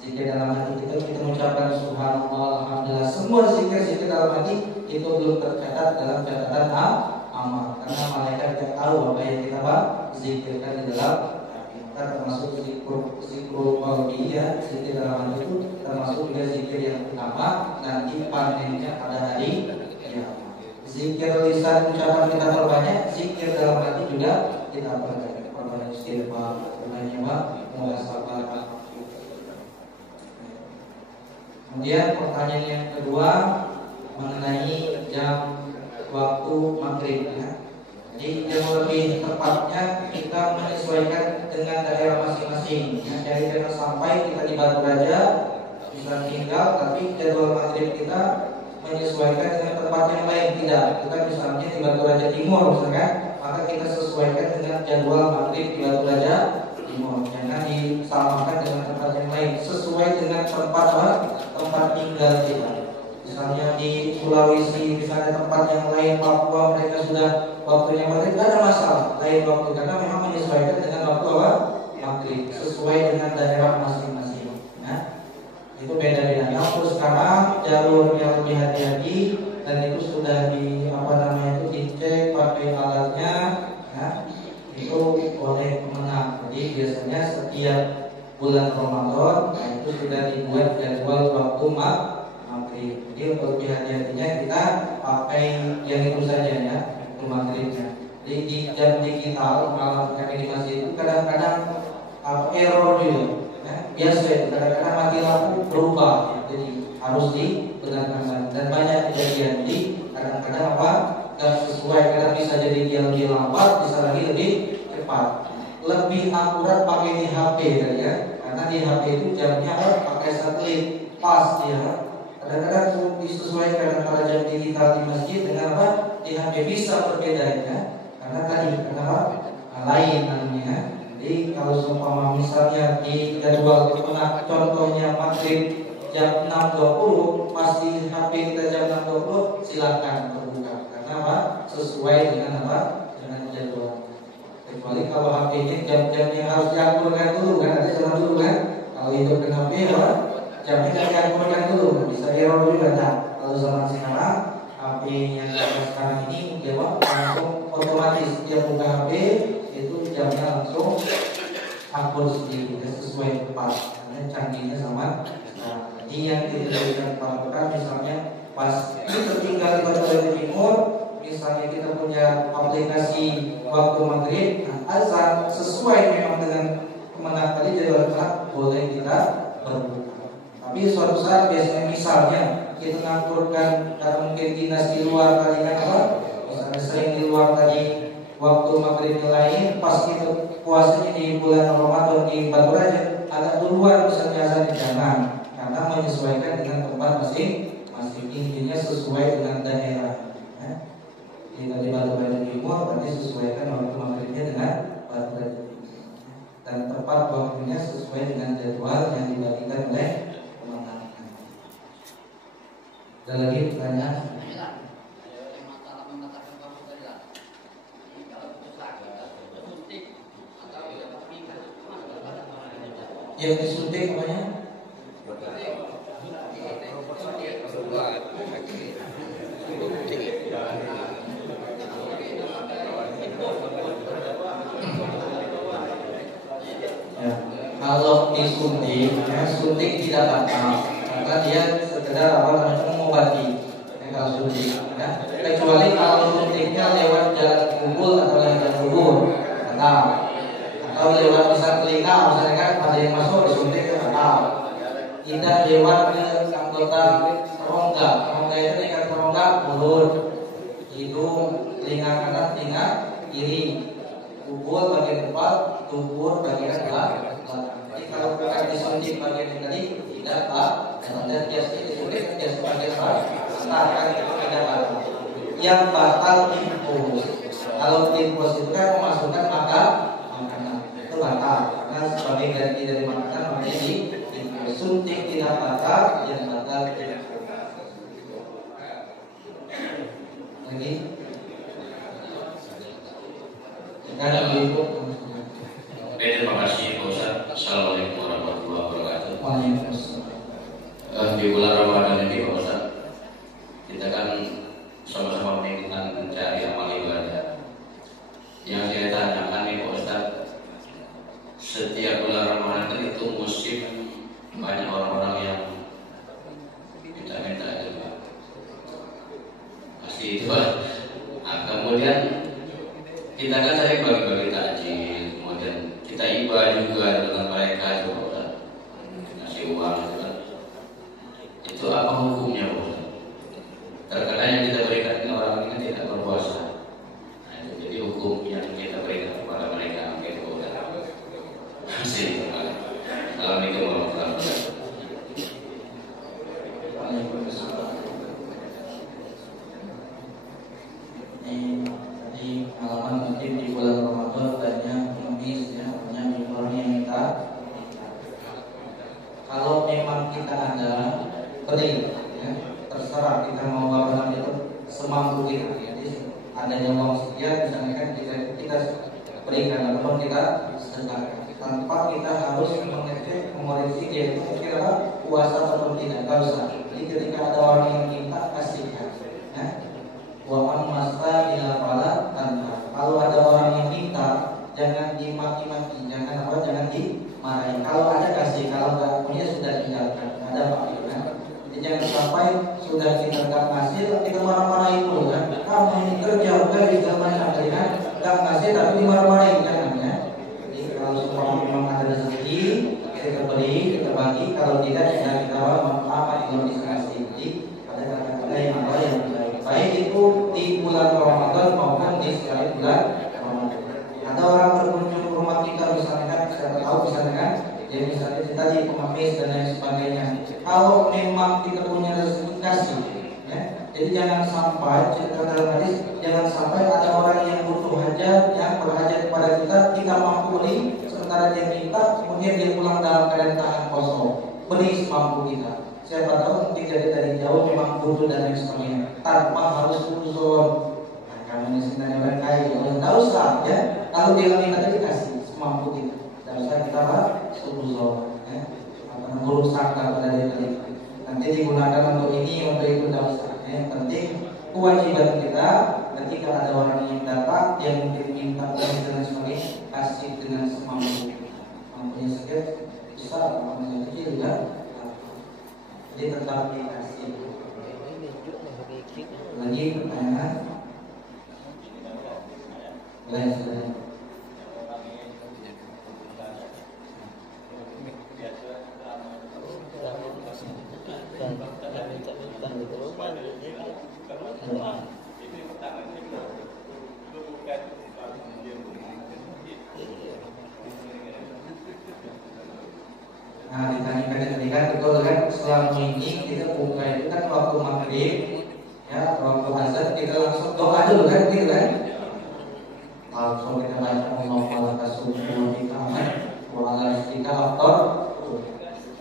Zikir dalam hati kita mengucapkan subhanallah, alhamdulillah, semua zikir dalam hati itu belum tercatat dalam catatan amal, karena malaikat tidak tahu apa yang kita zikirkan di dalam hati. Maka termasuk zikrul qalbi ya, zikir dalam hati itu termasuk juga zikir yang utama, nanti panennya pada hari kiamat. Zikir lisan ucapan kita perbanyak, zikir dalam hati juga kita perbanyak istighfar, perbanyak muhasabah. Kemudian pertanyaan yang kedua mengenai jam waktu maghrib ya. Jadi yang lebih tepatnya kita menyesuaikan dengan daerah masing-masing ya. Jadi jangan sampai kita di Batu Raja bisa tinggal, tapi jadwal maghrib kita menyesuaikan dengan tempat yang lain. Tidak, kita misalnya di Batu Raja Timur misalkan, maka kita sesuaikan dengan jadwal maghrib di Batu Raja Timur. Jangan disamakan dengan tempat yang lain, sesuai dengan tempat tinggal kita. Misalnya di Sulawesi, misalnya tempat yang lain, Papua, mereka sudah waktunya maghrib, tidak ada masalah lain waktu, karena memang menyesuaikan dengan waktu apa? Maghrib, sesuai dengan daerah masing-masing. Ya. Itu beda-beda. Nah, untuk sekarang jalur yang lebih hati-hati, dan itu sudah di dicek pakai alatnya, ya, itu oleh pemenang. Jadi biasanya setiap bulan Ramadan, nah itu sudah dibuat jadwal waktu maghrib. Jadi untuk lebih hati-hatinya kita pakai yang itu saja ya, waktu maghribnya. Jadi di jam digital malam kami di masjid itu kadang-kadang error juga. Ya, biasa itu kadang-kadang mati lampu berubah, ya. Jadi harus dibenarkan, dan banyak kejadian. Jadi kadang-kadang nggak sesuai, kadang bisa jadi dia lebih lambat, bisa lagi lebih cepat. Lebih akurat pakai di HP tadi ya, karena di HP itu jamnya pakai satelit pas dia. Kadang-kadang disesuaikan antara jam digital di masjid dengan di HP, bisa berbeda ya, karena tadi lain namanya. Jadi kalau seumpama misalnya di jadwal kita contohnya maghrib jam 6.20, masih HP kita jam 6.20, silakan terbuka, karena sesuai dengan dengan jadwal. Kecuali kalau HP-nya jam-jam yang harus diaturkan dulu kan, ada zaman dulu kan. Kalau hidupkan HP jamnya kan diaturkan dulu, bisa error juga. Nah, kalau zaman sekarang HP yang sekarang ini dia langsung otomatis dia buka HP itu jamnya langsung atur sendiri, sesuai tepat, karena canggihnya sama. Nah, jadi yang kita lakukan misalnya pas tertinggal di Kota Timur, misalnya kita punya aplikasi waktu maghrib, nah, azan sesuai memang dengan kemenang tadi jadwal boleh kita berbuka. Tapi suatu saat biasanya misalnya kita ngaturkan, karena mungkin dinas di luar tadi kan misalnya sering di luar tadi waktu maghrib lain, pas itu puasanya di bulan Ramadan di Batu Raja agak duluan misalnya azan jangan, karena menyesuaikan dengan tempat masing-masing, intinya sesuai dengan daerah. Jika di Batu Raja Timur berarti sesuaikan waktu maghribnya dengan Batu Raja Timur, dan tepat waktunya sesuai dengan jadwal yang dibagikan oleh pemenang. Ada lagi pertanyaan? Yang disuntik namanya? Ya, kalau disuntik, ya, suntik tidak batal, maka dia sekedar mengobati. Ya, kalau suntik, ya. Kecuali kalau suntiknya lewat jalan kubur atau jalan kubur, atau lewat misal telinga, misalnya kan ada yang masuk disuntik ke akal. Tidak lewat ke anggota rongga. Rongga itu tingkat rongga mulut, hidung, telinga kanan, telinga kiri, kubur bagian depan, tubuh bagian belakang. Jadi kalau bukan disuntik bagian yang tadi tidak dan biasanya disuntik biasa bagian belakang itu tidak batal. Yang batal infus. Kalau infus itu kan memasukkan makanan itu batal, karena sebagai ganti dari makanan makanya disuntik tidak batal, yang batal lagi. Sekarang berikut. Terima kasih Pak Ustaz. Assalamualaikum warahmatullahi wabarakatuh. Waalaikumsalam. Di bulan Ramadan ini Pak Ustaz, kita kan sama-sama menginginkan mencari amal ibadah. Yang saya tanyakan nih Pak Ustaz, setiap bulan Ramadan kan itu musim banyak orang-orang yang minta-minta aja Pak. Pasti itu Pak. Nah, kemudian kita kan sering bagi-bagi takjil, kemudian kita ibadah juga dengan mereka juga, ngasih uang gitu kan. Itu apa hukumnya Pak? Terkadang yang kita berikan ke orang ini kan tidak berpuasa. Nah, itu jadi hukum yang kita berikan kepada mereka gitu Pak. Assalamualaikum warahmatullahi wabarakatuh. Di halaman mungkin di bulan Ramadan banyak pengemis ya, banyak orang yang minta. Kalau memang kita ada beri, ya, terserah pun kita sedekahkan tanpa kita harus mengecek mengoreksi dia itu kira puasa atau tidak, nggak usah. Jadi ketika ada orang yang minta kasihkan, ya. Wa masa ilafala tanpa. Kalau ada orang yang minta jangan dimaki-maki, jangan dimarahi. Kalau ada kasih, kalau nggak punya sudah tinggalkan. Ada Pak ya. Jadi jangan sampai sudah kita nggak ngasih kita marah-marahin dulu kan. Kamu ini kerja bukan di zaman kan, nggak ngasih tapi dimarah-marahin kan ya. Jadi kalau semua memang ada rezeki kita beri, kita bagi. Kalau tidak ya kita apa yang bisa kasih. Jadi ada kata-kata yang baik itu di bulan Ramadan maupun di sekali bulan Ramadan. Ada orang berkunjung ke rumah kita misalnya kan, kita tahu misalnya kan, ya misalnya tadi pengemis dan lain sebagainya. Kalau memang kita punya rezeki kasih, ya. Jadi jangan sampai cerita dalam hadis, jangan sampai ada orang yang butuh hajat, yang berhajat kepada kita mampu beri, sementara dia minta, kemudian dia pulang dalam keadaan tangan kosong. Beri semampu kita. Siapa tahu mungkin jadi dari jauh memang butuh dan lain sebagainya, tanpa harus uzon. Nah, kami ini sebenarnya orang kaya, tidak usah ya. Kalau dia minta tadi kasih semampu kita, tidak usah kita uzon. Ya. Buruk sangka pada dia tadi. Nanti digunakan untuk ini, untuk itu tidak usah. Yang penting kewajiban kita ketika ada orang yang datang yang mungkin minta dan sebagainya, kasih dengan semampu. Mampunya sedikit besar, mampunya kecil ya. Jadi tetap dikasih. Lagi pertanyaan? Lain saja. Nah, ditanyakan tadi kan betul kan, setelah ini kita buka itu kan waktu maghrib, ya waktu azan kita langsung doa dulu kan, gitu kan? Langsung kita baca Allah kasubuh di kamar, wala kita aktor.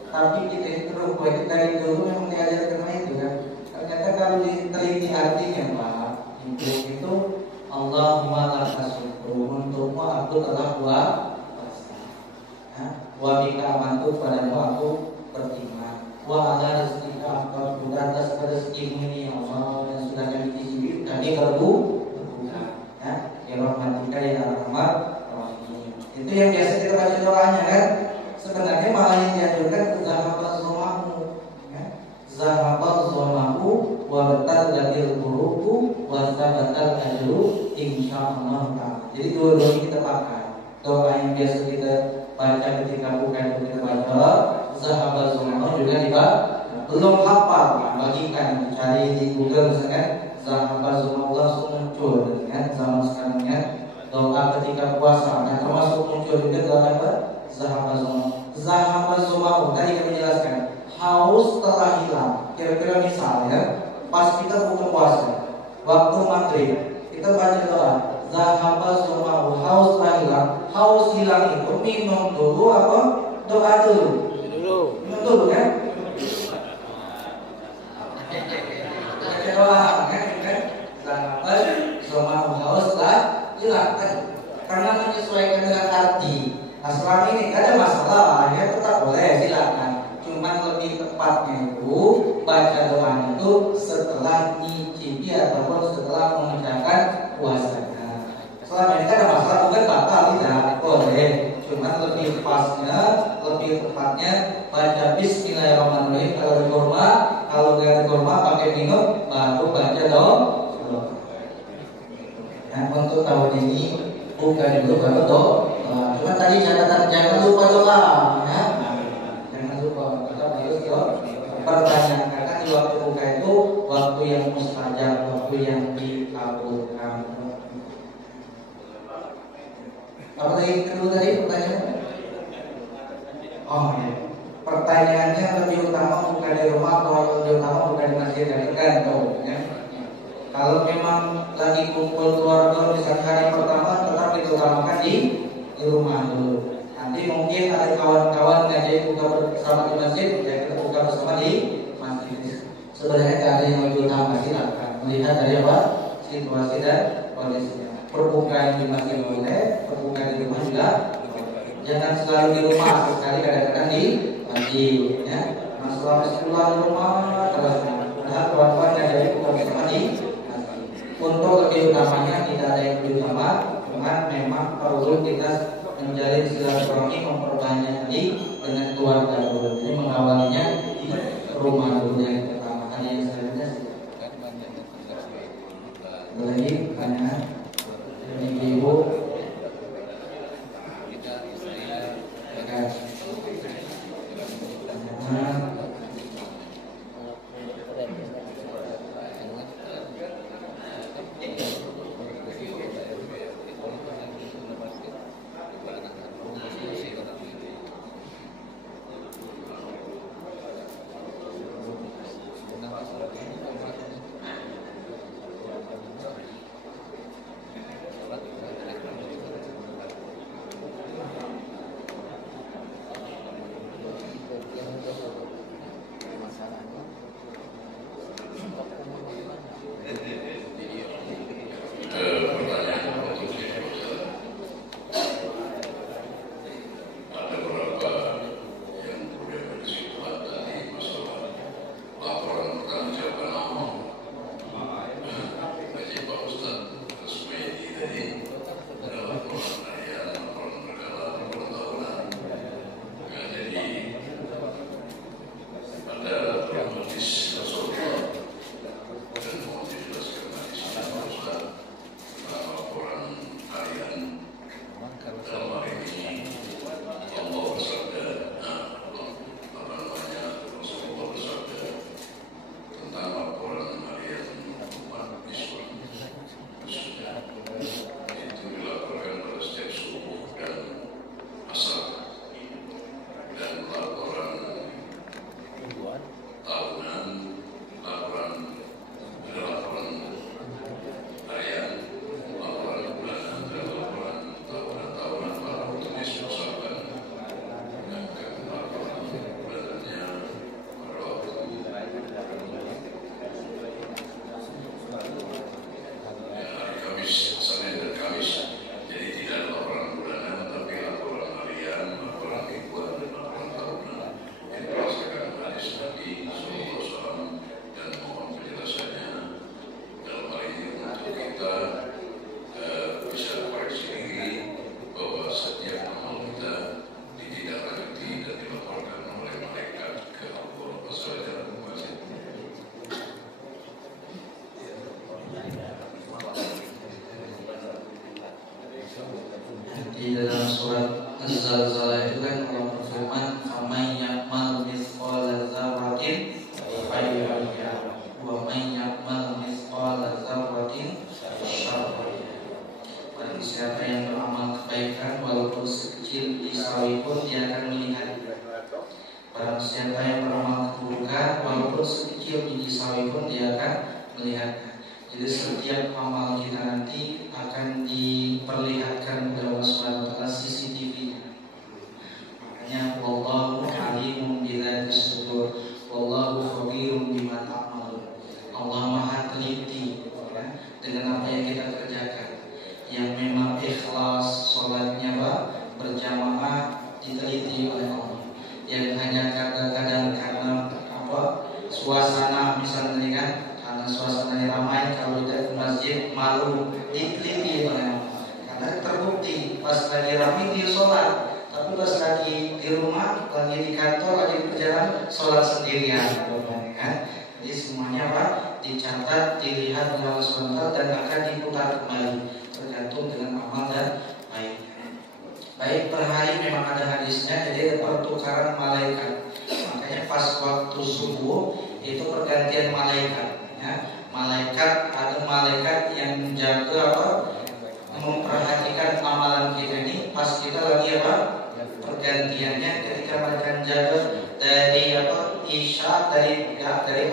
Tapi kita itu rukun dari dulu memang diajarkan itu kan. Ternyata kalau diteliti artinya Pak, itu Allahumma lakasubuh, untukmu aku telah buat. Wa bika amantu padamu aku beriman. Wa ala rizqika aku atas rezekimu ini Allah yang sudah kami titipkan kami berbuka. Ya, ya rahmatika ya arhamar rahimin. Itu yang biasa kita baca doanya kan. Sebenarnya malah yang dianjurkan zahabat zumahu. Ya. Zahabat zumahu wa batalatil buruku wa sabatal ajru insyaallah ta'ala. Jadi dua-duanya kita pakai. Doa yang biasa kita baca ketika buka itu kita baca zahabat zumahu juga dibaca. Belum hafal, bagikan, cari di Google misalkan zahabat zumahu langsung muncul kan zaman sekarang ya. Doa ketika puasa dan termasuk muncul juga doa apa? Zahabat zumahu. Zahabat zumahu tadi kami jelaskan haus telah hilang. Kira-kira misalnya pas kita buka puasa waktu maghrib kita baca doa zahabat zumahu, haus telah hilang. Haus hilang itu minum dulu apa? Doa dulu. Minum dulu kan? Baca doa kan? Zahabat zumahu, haus telah hilang kan? Karena menyesuaikan dengan arti. Nah selama ini ada masalah ya tetap boleh silakan. Cuman lebih tepatnya itu baca doa itu setelah nyicipi ataupun setelah mengerjakan puasanya. Selama ini kan ada masalah bukan batal tidak boleh. Cuman lebih pasnya, lebih tepatnya baca Bismillahirrahmanirrahim kalau ada kurma, kalau nggak ada kurma pakai minum baru baca doa. Nah untuk tahun ini bukan dulu baru doa. Cuma tadi catatan jangan lupa doa, ya. Jangan lupa kita harus pertanyaan karena di waktu buka itu waktu yang mustajab, waktu yang dikabulkan. Apa lagi kedua tadi pertanyaan? Oh ya. Pertanyaannya lebih utama bukan di rumah atau lebih utama bukan di masjid kan tuh, ya. Kalau memang lagi kumpul keluarga misalnya hari pertama tetap diutamakan di rumah dulu. Nanti mungkin ada kawan-kawan ngajak buka bersama di masjid, ya kita buka bersama di masjid. Sebenarnya tidak ada yang lebih utama silakan melihat dari apa situasi dan kondisinya. Perbukaan di masjid boleh, perbukaan di rumah juga. Jangan selalu di rumah, sekali kadang-kadang di masjid. Ya. Masalah pulang rumah terus. Padahal kawan-kawan yang jadi bukan bersama di masjid. Untuk lebih utamanya tidak ada yang lebih utama, cuman memang perlu kita menjalin silaturahmi, memperbanyak dengan keluarga dulu. Jadi mengawalinya di rumah dulu yang pertama. Hanya yang selanjutnya lagi hanya ibu di dalam surat Az-Zalzalah itu kan Allah berfirman, "Faman ya'mal mithqala dzarratin khairan yarah, wa man ya'mal mithqala dzarratin syarran yarah." Barang siapa yang beramal kebaikan walaupun sekecil isawi pun dia akan melihat. Barang siapa yang beramal keburukan walaupun sekecil biji sawi pun dia akan melihat. Jadi setiap amal kita nanti akan diperlihatkan oleh Allah Subhanahu wa taala CCTV-nya. Makanya wallahu alimun bidzatis sudur, wallahu khabirun bima ta'malun. Allah Maha teliti ya, dengan apa yang kita kerjakan. Yang memang ikhlas salatnya berjamaah diteliti oleh Allah. Yang hanya kadang-kadang karena suasana misalnya kan, karena suasananya ramai, kalau tidak ke masjid malu, diteliti oleh Allah. Karena terbukti pas lagi ramai dia sholat, tapi pas lagi di rumah, lagi di kantor, lagi di perjalanan sholat sendirian, kan? Jadi semuanya dicatat, dilihat oleh Allah SWT dan akan diputar kembali tergantung dengan amal dan baik. Baik per hari memang ada hadisnya, jadi ada pertukaran malaikat. Makanya pas waktu subuh itu pergantian malaikat. Ya, malaikat ada malaikat yang menjaga memperhatikan amalan kita ini pas kita lagi pergantiannya, ketika mereka jaga dari isya dari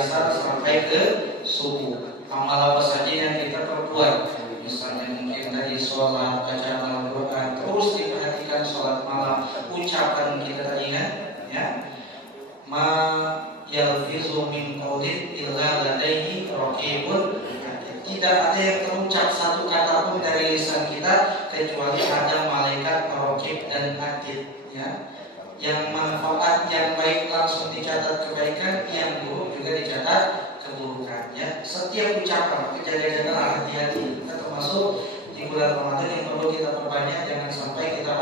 asar sampai ke subuh. Amal apa saja yang kita perbuat, misalnya mungkin dari sholat, bacaan Al-Quran, terus diperhatikan sholat malam, ucapan kita tadi kan, ya. Ma yalfizu min qaulin illa ladaihi raqibun. Tidak ada yang terucap satu ada malaikat raqib dan atid, ya. Yang manfaat yang baik langsung dicatat kebaikan, yang buruk juga dicatat keburukan, ya. Setiap ucapan kejadian hati-hati. Kita termasuk di bulan Ramadan yang perlu kita perbanyak, jangan sampai kita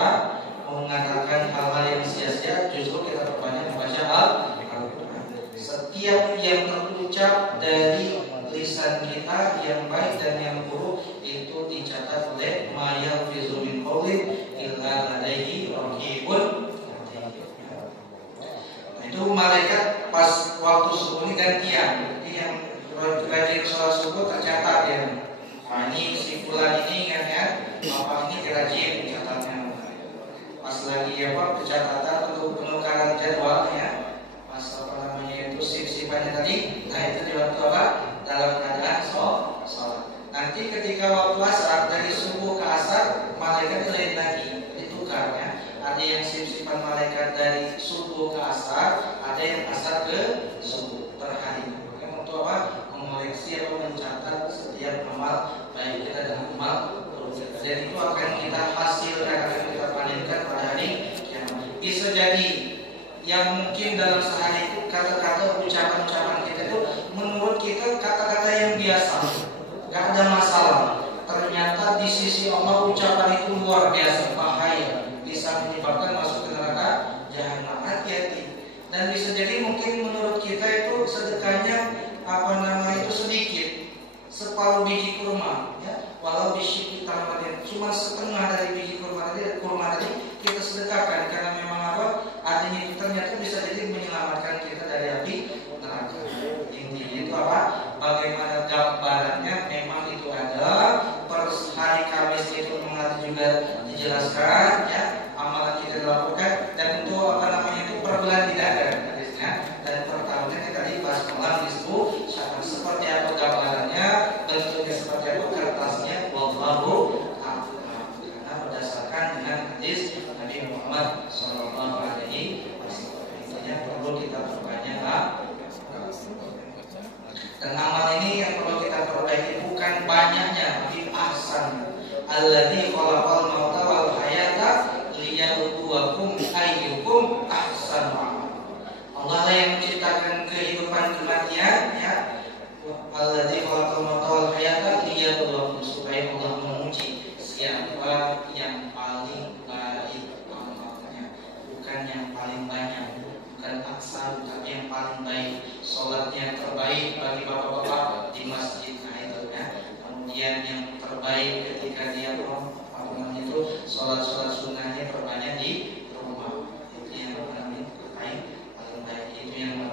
mengatakan hal-hal yang sia-sia, justru kita perbanyak membaca Al-Quran. Setiap yang terucap dari lisan kita yang baik dan yang buruk itu dicatat oleh ma yalfizu min qawlin illa ladaihi raqibun. Itu malaikat pas waktu subuh ini gantian. Jadi yang rajin sholat subuh tercatat ya. Nah, ini si fulan ini kan ya, bapak ini rajin catatnya. Pas lagi pencatatan untuk penukaran jadwal ya. Pas itu sip-sipannya tadi. Nah, itu di waktu dalam keadaan sholat. Nanti ketika waktu asar dari subuh ke asar malaikat lain lagi ditukar ya. Ada yang sip-sipan malaikat dari subuh ke asar, ada yang asar ke subuh per hari. Yang untuk mengoleksi atau mencatat setiap amal baik kita dan amal buruk kita. Dan itu akan kita hasilkan, akan kita panenkan pada hari kiamat. Bisa jadi yang mungkin dalam sehari itu kata-kata ucapan-ucapan kita itu menurut kita kata-kata yang biasa, gak ada masalah. Ternyata di sisi Allah ucapan itu luar biasa bahaya, bisa menyebabkan masuk ke neraka jahanam. Hati-hati. Dan bisa jadi mungkin menurut kita itu sedekahnya itu sedikit, separuh biji kurma ya, walau biji kita cuma setengah dari biji kurma tadi kita sedekahkan, karena memang adanya itu ternyata bisa jadi menyelamatkan kita dari api neraka. Intinya itu bagaimana gambarannya memang itu ada per hari Kamis itu mengatur juga dijelaskan ya, amalan kita dilakukan, dan untuk itu per bulan tidak ada hadisnya, dan per tahunnya kita tadi bahas malam disebut seperti apa gambarannya, bentuknya seperti apa, kertasnya, wallahu a'lam. Karena berdasarkan dengan hadis Nabi Muhammad Sallallahu Alaihi Wasallam, intinya perlu kita perbanyak. Dan amal ini yang perlu kita perbaiki bukan banyaknya, tapi ahsan. Alladzi khalaqal mauta wal hayata liyabluwakum ayyukum ahsanu amala. Allah lah yang menciptakan kehidupan kematian ya. Alladzi khalaqal mauta wal hayata liyabluwakum, supaya Allah menguji siapa yang paling baik amalnya, bukan yang paling banyak, bukan aksa, tapi yang paling baik. Sholatnya terbaik bagi bapak-bapak di masjid, nah itu ya. Kemudian yang terbaik ketika dia sholat sunnahnya perbanyak di rumah. Itu yang terbaik, paling baik. Itu yang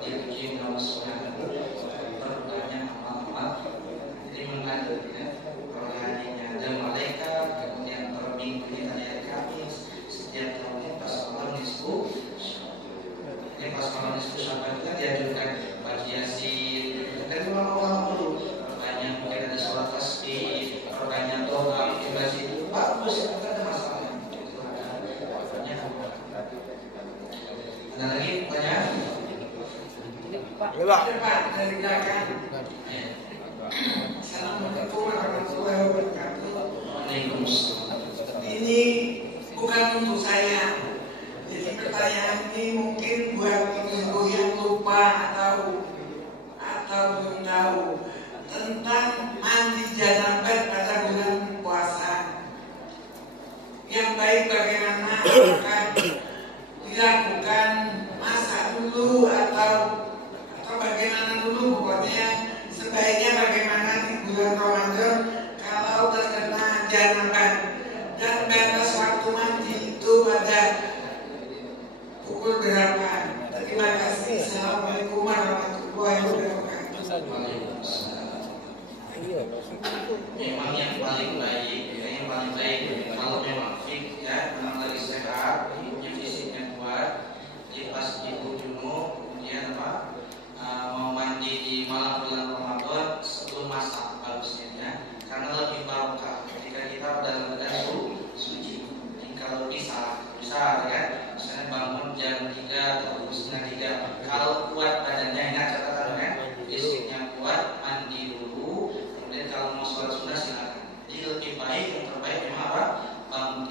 dipuji oleh Allah Subhanahu wa Ta'ala. Perbanyak amal-amal. Jadi mengalir ya. Per harinya ada malaikat, kemudian per minggu kita hari Kamis, setiap tahunnya pas malam disebut. Ini pas malam disebut sampai itu kan diajukan bagi yasin. Dan ulama-ulama dulu perbanyak, mungkin ada sholat tasbih, perbanyak doa, ibadah itu bagus, tidak ada masalah. Itu ada banyak. Ada lagi pertanyaan? Pak. Dari belakang. Assalamualaikum warahmatullahi wabarakatuh. Waalaikumsalam. Ini bukan untuk saya. Jadi pertanyaan ini mungkin buat ibu yang lupa atau belum tahu tentang mandi janabah pada bulan puasa. Yang baik bagaimana, apakah dilakukan masak dulu atau bagaimana dulu, pokoknya sebaiknya bagaimana di bulan Ramadan kalau terkena janabah, dan batas waktu mandi itu pada pukul berapa. Terima kasih. Assalamualaikum warahmatullahi wabarakatuh. Memang yang paling baik, kalau memang fit ya, memang lagi sehat, punya fisiknya kuat, jadi pas ibu junub, kemudian mau mandi di malam bulan Ramadan sebelum masak bagusnya ya, karena lebih barokah ketika kita dalam keadaan suci. Jadi kalau bisa ya, misalnya bangun jam 3 atau setengah 3, kalau kuat badannya, ingat catatan kan, fisiknya kuat, mandi dulu, kemudian kalau mau sholat sunnah silakan. Jadi lebih baik, yang terbaik memang bangun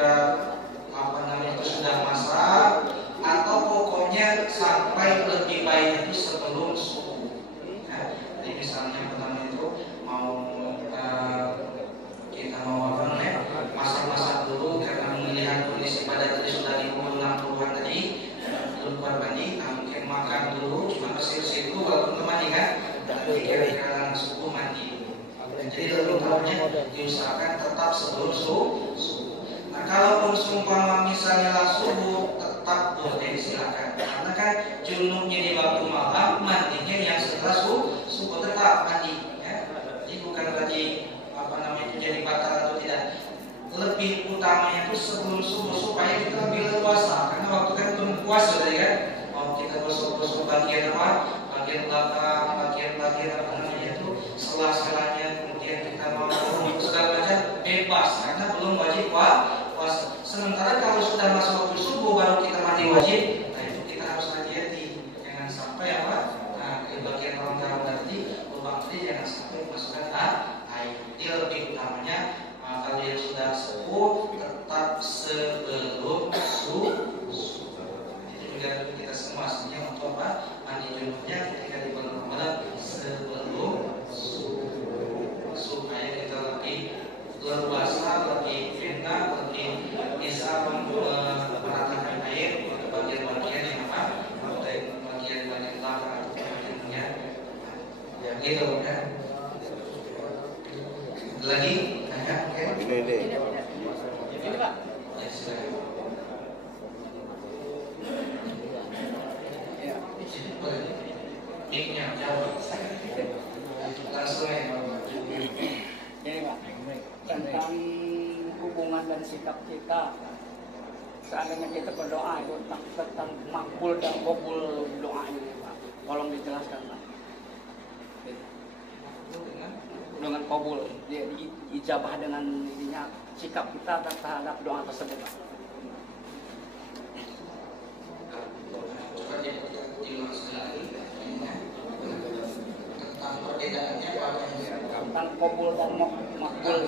kira-kira sudah masak, atau pokoknya sampai lebih baik itu sebelum subuh. Nah, jadi misalnya pertama itu mau kita mau masak dulu karena melihat kondisi badan tadi sudah di umur 60-an tadi, belum keluar mandi, mungkin makan dulu, cuma bersih-bersih dulu walaupun mandi kan, nanti kira-kira subuh mandi. Jadi lebih utama diusahakan tetap sebelum subuh. Nah, kalaupun seumpama misalnya subuh, tetap boleh silakan. Karena kan junubnya di waktu malam, mandinya yang setelah subuh tetap mandi. Ya. Jadi bukan berarti itu jadi batal atau tidak. Lebih utamanya itu sebelum subuh supaya kita lebih leluasa. Karena waktu kan belum puasa tadi kan. Mau kita gosok-gosok bagian bagian belakang, bagian itu sela-selanya, kemudian kita mau segala macam bebas karena belum wajib puasa. Sementara kalau sudah masuk waktu subuh baru kita mandi wajib, nah itu kita harus hati-hati, jangan sampai ke bagian rongga tadi, lubang tadi jangan sampai masukkan air. Dia lebih utamanya kalau yang sudah sepuh tetap sebelum subuh. Itu juga kita semua sebenarnya untuk mandi junubnya ketika di bulan Ramadan sebelum subuh supaya kita lebih leluasa, lebih fitnah, lebih bisa meratakan air untuk bagian-bagian yang bagian belakang atau bagiannya, ya gitu kan. Lagi, Ini Pak. Ya silakan. Mic-nya jauh. Langsung ya. Ini Pak, tentang hubungan dan sikap kita. Seandainya kita berdoa itu tentang makbul dan kabul doa ini Pak. Tolong dijelaskan Pak. Dengan kabul, dia ijabah dengan ininya sikap kita terhadap doa tersebut Pak. Coba diulang sekali tentang perbedaannya apa tentang kabul dan makbul.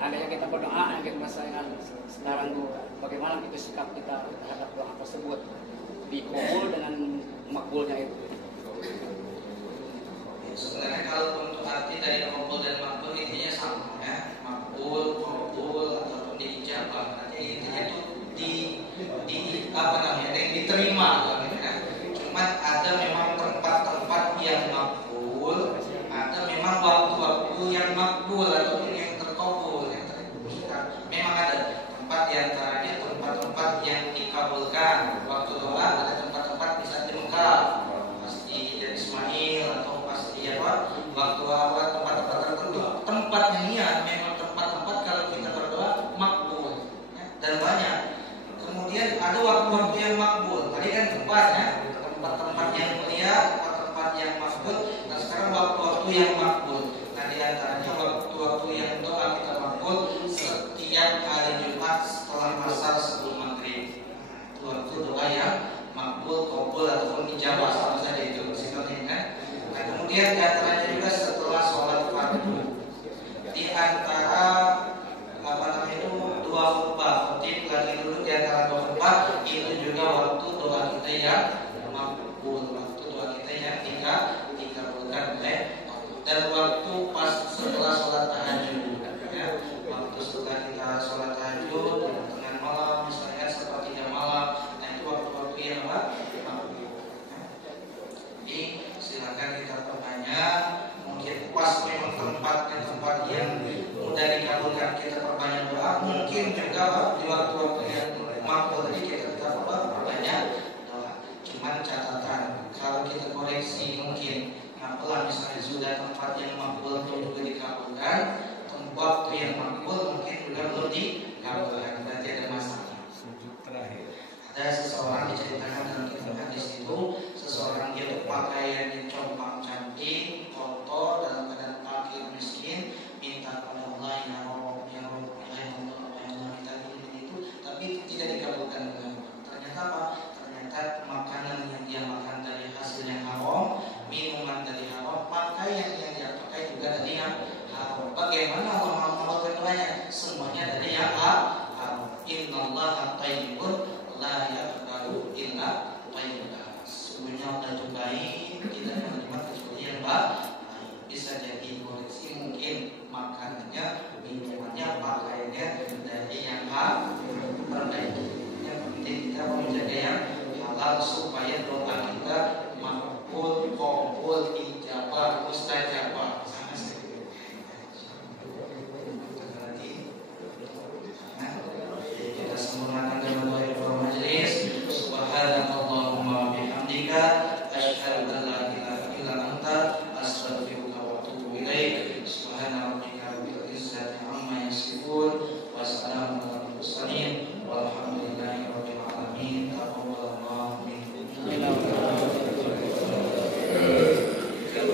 Adanya kita berdoa, kita masalah sekarang tuh bagaimana itu sikap kita terhadap doa tersebut dikabul dengan makbulnya itu. Sebenarnya kalau untuk arti dari kabul dan makbul intinya sama ya, makbul, kabul ataupun diijabah. Nanti intinya itu diterima ya. Cuman ada memang tempat-tempat yang makbul, ada memang waktu-waktu yang makbul ataupun yang terkabul, yang memang ada tempat diantaranya tempat-tempat yang dikabulkan waktu doa, ada tempat-tempat bisa di Mekah, pasti jadi Ismail atau pasti waktu awal tempat-tempat tertentu, tempatnya niat memang tempat-tempat kalau kita berdoa makbul ya, dan banyak. Kemudian ada waktu-waktu yang makbul. Tadi kan tempatnya, tempat-tempat yang mulia, tempat-tempat yang makbul. Nah sekarang waktu-waktu yang makbul. Nah di antaranya waktu-waktu yang doa kita makbul setiap hari Jumat setelah asar sebelum maghrib. Itu waktu doa yang makbul, kabul ataupun ijabah sama saja itu sifatnya kan. Nah kemudian di antaranya juga setelah sholat fardu. Di antara dua khutbah, khutib lagi dulu di antara dua khutbah itu juga waktu doa kita yang makbul, waktu doa kita yang dikabulkan oleh dan waktu pas setelah sholat tahajud ya, waktu setelah kita sholat tahajud tengah malam misalnya sepertiga malam, nah itu waktu-waktu yang makbul ya. Jadi silakan kita perbanyak, mungkin pas memang tempat yang mudah dikabulkan kita perbanyak doa, mungkin juga di waktu-waktu yang makbul tadi kita perbanyak doa. Cuman catatan kalau kita koreksi mungkin pelan misalnya sudah tempat yang makbul itu juga dikabulkan, waktu yang makbul mungkin juga belum dikabulkan, berarti ada masalah. Ada seseorang diceritakan dalam kitab hadis itu, seseorang dia berpakaian compang cantik, kotor dalam keadaan fakir miskin, minta kepada Allah yang minta itu, tapi tidak dikabulkan dengan ternyata apa? Ternyata makanan yang dia makan dari hasil yang haram, minuman dari haram, pakaian yang dia pakai juga dari yang haram. Bagaimana Allah mengabulkan doanya? Semuanya dari yang haram. hal supaya doa kita makbul, qabul, ijabah, mustajabah. Sama sekali. Berarti kita sempurnakan